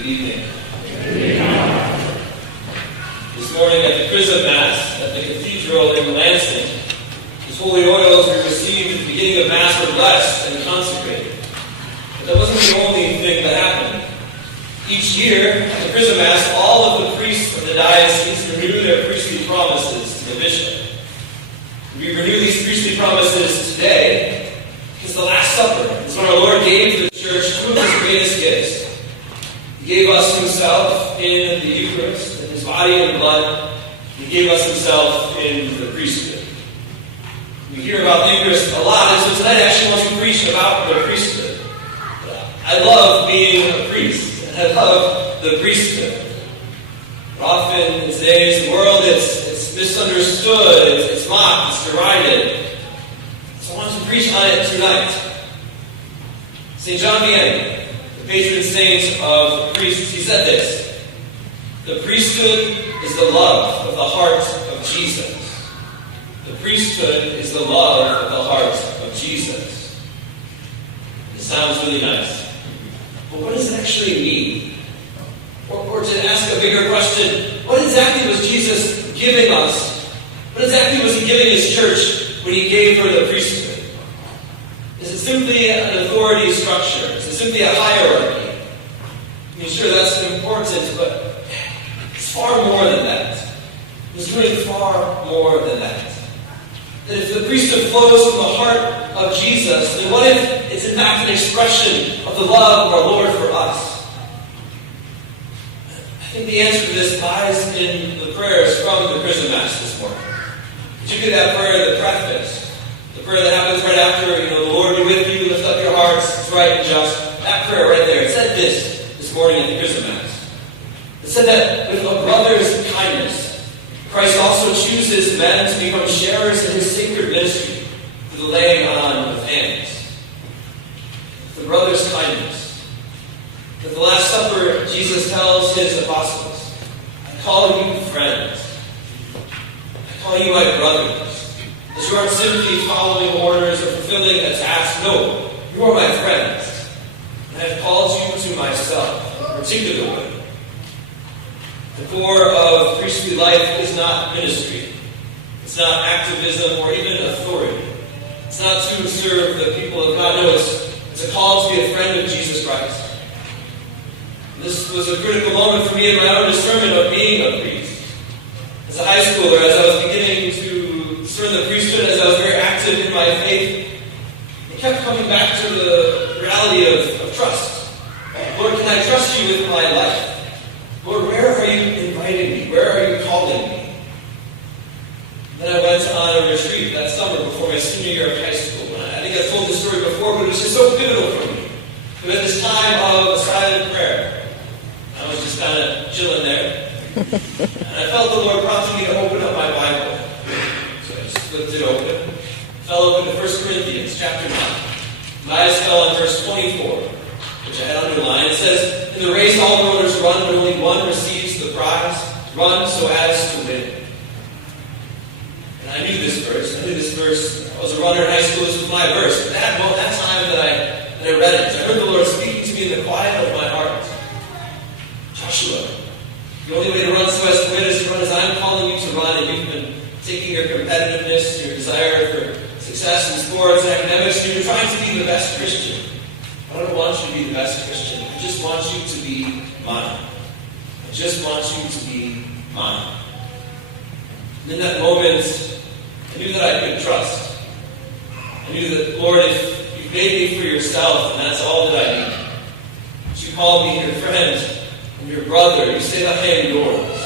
Good evening. This morning at the Chrism Mass at the Cathedral in Lansing, these holy oils we received at the beginning of Mass were blessed and consecrated. But that wasn't the only thing that happened. Each year at the Chrism Mass, all of the priests of the diocese renew their priestly promises to the bishop. We renew these priestly promises today because the Last Supper is when our Lord gave the Church two of His greatest gifts. He gave us Himself in the Eucharist, in His body and blood. He gave us Himself in the priesthood. We hear about the Eucharist a lot, and so tonight I actually want to preach about the priesthood. I love being a priest, and I love the priesthood. But often in today's world, it's misunderstood, it's mocked, it's derided. So I want to preach on it tonight. St. John Vianney, the patron saint of priests, he said this: "The priesthood is the love of the heart of Jesus." The priesthood is the love of the heart of Jesus. It sounds really nice. But what does it actually mean? Or to ask a bigger question, what exactly was Jesus giving us? What exactly was He giving His church when He gave her the priesthood? Is it simply an authority structure? Is it simply a hierarchy? I mean, sure, that's important, but it's far more than that. It's doing far more than that. That if the priesthood flows from the heart of Jesus, then what if it's in fact an expression of the love of our Lord for us? I think the answer to this lies in the prayers from the Chrism Mass this morning. Did you get that prayer, the preface? The prayer that happens right after, the Lord be with you, lift up your hearts, it's right and just. That prayer right there, it said this morning at the Chrism Mass. It said that with a brother's kindness, Christ also chooses men to become sharers in His sacred ministry through the laying on of hands. The brother's kindness. At the Last Supper, Jesus tells His apostles, "I call you friends. I call you my brothers. As you aren't simply following orders or fulfilling a task. No, you are my friends. And I have called you to myself in a particular way." The core of priestly life is not ministry. It's not activism or even authority. It's not to serve the people of God. No, it's a call to be a friend of Jesus Christ. And this was a critical moment for me in my own discernment of being a priest. As a high schooler, as I was beginning to discern the priesthood, as I was very active in my faith, I kept coming back to the reality of trust. Lord, can I trust you with my life? Lord, where are you inviting me? Where are you calling me? Then I went on a retreat that summer before my senior year of high school. And I think I've told this story before, but it was just so pivotal for me. We had this time of silent prayer. I was just kind of chilling there. And I felt the Lord prompting me to open up my Bible. So I just flipped it open. Fell open to 1 Corinthians chapter 9. My eyes fell on verse 24. Which I had underlined. It says, "In the race all runners run, but only one receives the prize. Run so as to win." And I knew this verse. I was a runner in high school. This was my verse. At that time that I read it, I heard the Lord speaking to me in the quiet of my heart. "Joshua, the only way to run so as to win is to run as I'm calling you to run, and you've been taking your competitiveness, your desire for success in sports and academics, and you're trying to be the best Christian. I don't want you to be the best Christian. I just want you to be mine. I just want you to be mine." And in that moment, I knew that I could trust. I knew that, Lord, if you've made me for yourself, and that's all that I need. If you call me your friend and your brother, you say that I am yours,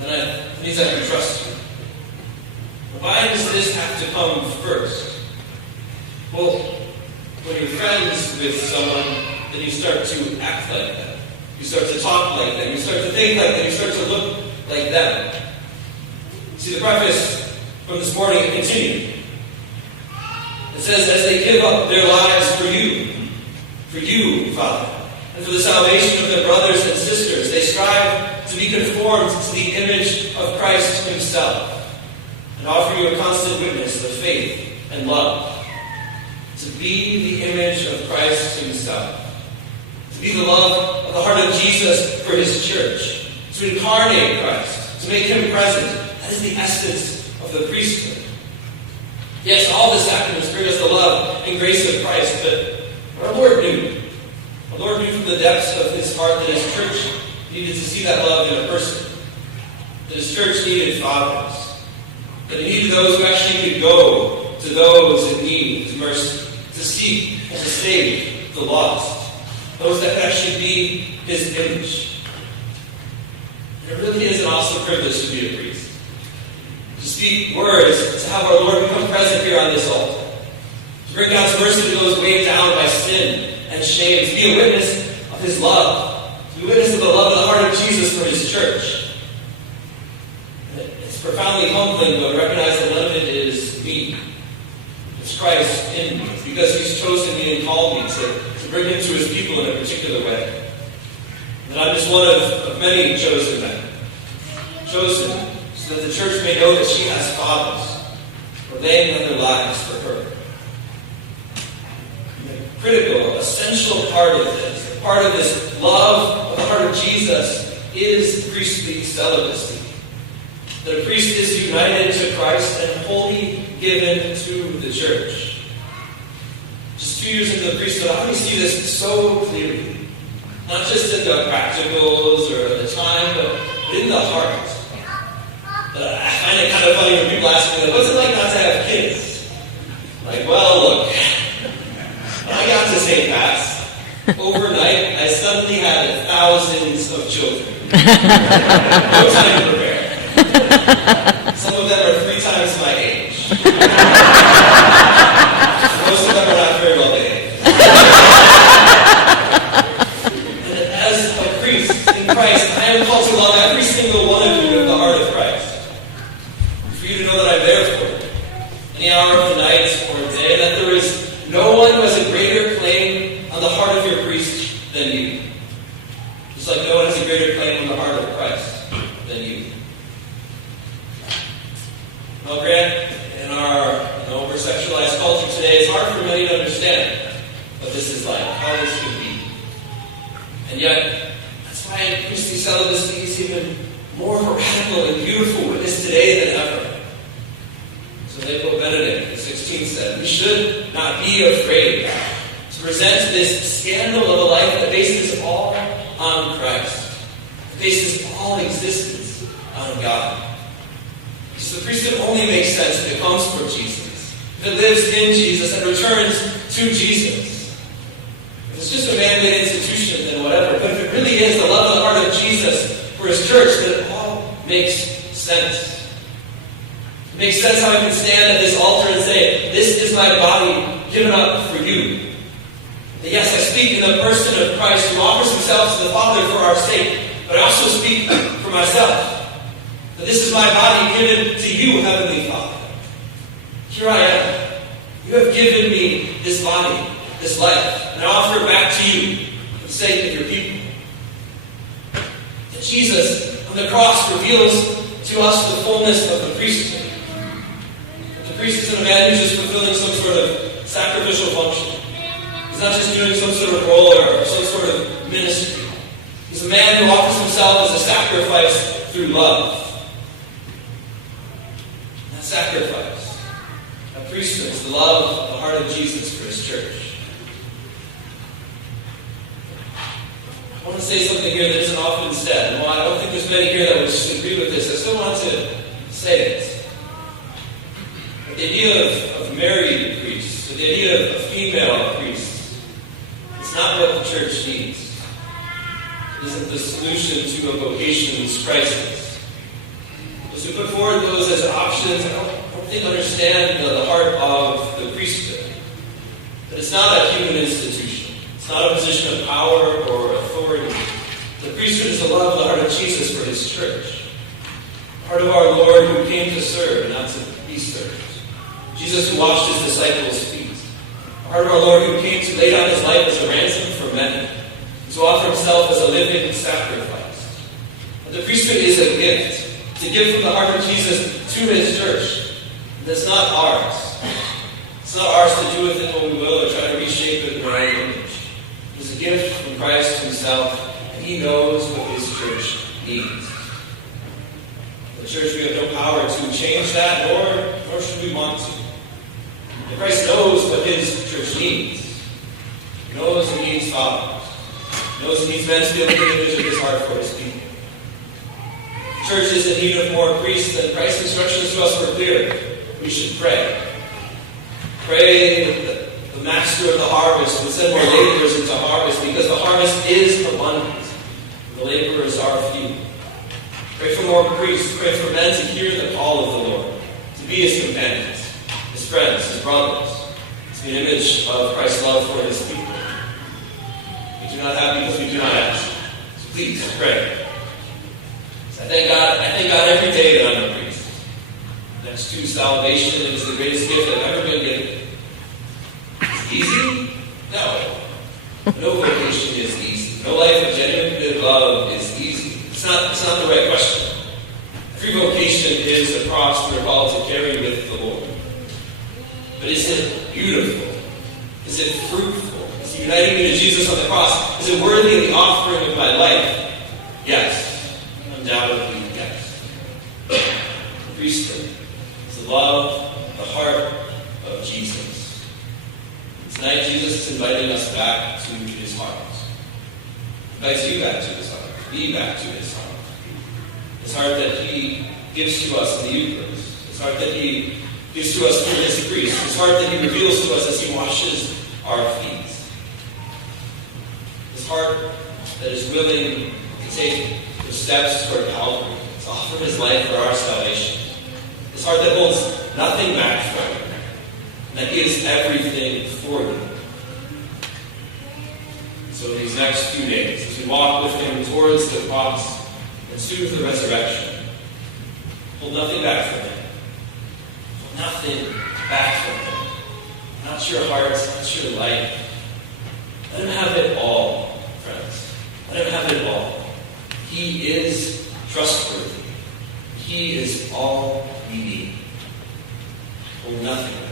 then it means I can trust you. But why does this have to come first? Well, when you're friends with someone, then you start to act like them. You start to talk like them. You start to think like them. You start to look like them. See, the preface from this morning continues. It says, "As they give up their lives for you, Father, and for the salvation of their brothers and sisters, they strive to be conformed to the image of Christ Himself, and offer you a constant witness of faith and love. To be the image of Christ Himself. To be the love of the heart of Jesus for his church, to incarnate Christ, to make him present. That is the essence of the priesthood. Yes, all the sacraments bring us the love and grace of Christ, but our Lord knew. Our Lord knew from the depths of his heart that his church needed to see that love in a person, that his church needed fathers, that he needed those who actually could go to those in need of mercy, to seek and to save the lost, those that could actually be his image. And it really is an awesome privilege to be a priest, to speak words, to have our Lord become present here on this altar, to bring God's mercy to those weighed down by sin and shame, to be a witness of his love, to be a witness of the love of the heart of Jesus for his church. It's profoundly humbling, but recognize that none of it is me. It's Christ in me. It's because he's chosen me and called me to bring him to his people in a particular way. And I'm just one of many chosen men. Chosen so that the church may know that she has fathers who are laying down their lives for her. A critical, essential part of this, part of this love of the heart of Jesus, is priestly celibacy. That a priest is united to Christ and wholly given to the church. Just 2 years into the priesthood, how do we see this so clearly? Not just in the practicals or the time, but in the heart. I find it kind of funny when people ask me, what's it like not to have kids? Like, well, look, when I got to St. Pat's, overnight, I suddenly had thousands of children. No time to prepare. Some of them are 3 times my age. Most of them are not very well behaved. And as a priest in Christ, I am called to love every single one of you with the heart of Christ. For you to know that I'm there for you, any hour of the night or day, that there is no one who has a greater claim on the heart of your priest than you. Just like no one has a greater claim on the heart of Christ than you. Well, Grant, in our over-sexualized culture today, it's hard for many to understand what this is like, how this could be. And yet, that's why priestly celibacy is even more radical and beautiful witness today than ever. So Pope Benedict XVI said, we should not be afraid to present this scandal of a life that bases all on Christ, that bases all existence on God. So the priesthood only makes sense if it comes from Jesus, if it lives in Jesus and returns to Jesus. If it's just a man-made institution, then whatever. But if it really is the love of the heart of Jesus for his church, then it all makes sense. It makes sense how I can stand at this altar and say, this is my body given up for you. And yes, I speak in the person of Christ who offers himself to the Father for our sake, but I also speak for myself. That this is my body given to you, Heavenly Father. Here I am. You have given me this body, this life, and I offer it back to you for the sake of your people. That Jesus on the cross reveals to us the fullness of the priesthood. The priest isn't a man who's just fulfilling some sort of sacrificial function. He's not just doing some sort of role or some sort of ministry. He's a man who offers himself as a sacrifice through love. That sacrifice, that priesthood, is the love of the heart of Jesus for his church. I want to say something here that isn't often said. And while I don't think there's many here that would disagree with this, I still want to say it. The idea of married priests, the idea of female priests, it's not what the church needs. It isn't the solution to a vocations crisis. Those who put forward those as options, I don't think understand the heart of the priesthood. That it's not a human institution. It's not a position of power or authority. The priesthood is the love of the heart of Jesus for his church. The heart of our Lord who came to serve and not to be served. Jesus who washed his disciples' feet. The heart of our Lord who came to lay down his life as a ransom for many. To offer himself as a living sacrifice. And the priesthood is a gift. It's a gift from the heart of Jesus to his church. And it's not ours. It's not ours to do with it what we will or try to reshape it in our own image. It's a gift from Christ himself, and he knows what his church needs. The church, we have no power to change that, nor should we want to. And Christ knows what his church needs. He knows it needs fathers. He knows it needs men to be able to the image of his heart for his people. The church is in need of more priests, and Christ's instructions to us were clear. We should pray. Pray that the master of the harvest would send more laborers into harvest, because the harvest is abundant. The laborers are few. Pray for more priests. Pray for men to hear the call of the Lord, to be his companions, his friends, his brothers, to be an image of Christ's love for his people. We do not have because we do not ask. So please pray. So I thank God every day that I'm a priest. Next to salvation, it is the greatest gift I've ever been given. Is it easy? No. No vocation is easy. No life of genuine good love is easy. It's not the right question. Every vocation is a cross we're called to carry with the Lord. But is it beautiful? Is it fruitful? Is it uniting me to Jesus on the cross? Is it worthy of the offering of my life? Yes. Undoubtedly, yes. The priesthood is the love, the heart of Jesus. Tonight, Jesus is inviting us back to his heart. He invites you back to his heart. Me back to his heart. His heart that he gives to us in the Eucharist. His heart that he gives to us through his priest. His heart that he reveals to us as he washes our feet. His heart that is willing to take the steps toward Calvary, to offer his life for our salvation. His heart that holds nothing back from you, and that gives everything for you. So these next few days, as we walk with him towards the cross and soon to the resurrection, hold nothing back from him. Hold nothing back from him. Not your hearts, not your life. Let him have it all, friends. Let him have it all. He is trustworthy. He is all we need. Hold nothing back.